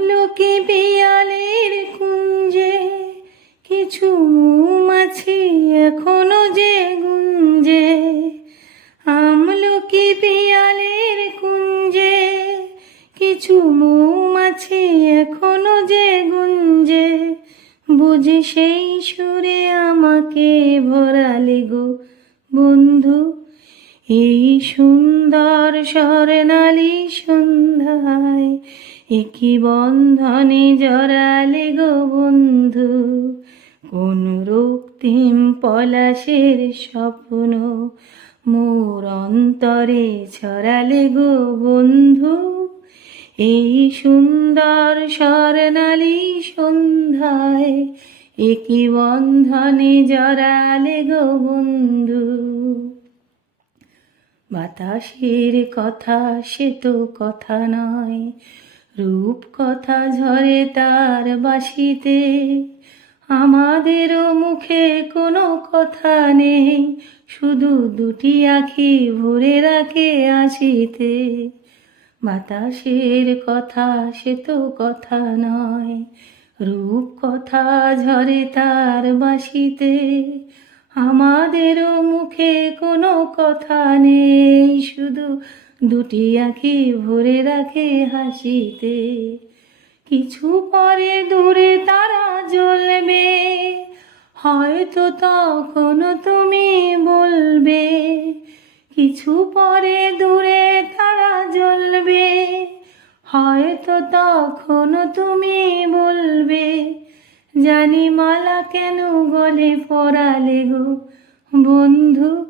আমলকি পিয়ালের কুঞ্জে, কিছু মৌমাছি এখনও যে গুঞ্জে। আমলকি পিয়ালের কুঞ্জে, কিছু মৌমাছি এখনও যে গুঞ্জে। বুঝি সেই সুরে আমাকে ভরালে গো বন্ধু। এই সুন্দর স্বর্ণালী সন্ধ্যায় একই বন্ধনে জড়ালে গো বন্ধু, কোন রক্তিম পলাশের স্বপ্ন মোর অন্তরে ছড়ালে গো বন্ধু। এই সুন্দর স্বর্ণালী সন্ধ্যায় একই বন্ধনে জড়ালে গো বন্ধু। বাতাসের কথা সে তো কথা নয় রূপ কথা ঝরে তার বাসিতে। আমাদেরও মুখে কোনো কথা নেই, শুধু দুটি আখি ভরে রাখে আসিতে বাতাসের কথা সে তো কথা নয় রূপ কথা ঝরে তার বাসিতে। আমাদেরও মুখে কোনো কথা নেই, শুধু দুটি আঁখি ভরে রাখে হাসিতে। কিছু পরে দূরে তারা জ্বলবে। হয়তো তখন তুমি বলবে, কিছু পরে দূরে তারা জ্বলবে। হয়তো তখন তুমি বলবে, জানি মালা কেন গলে পড়ালে গো বন্ধু।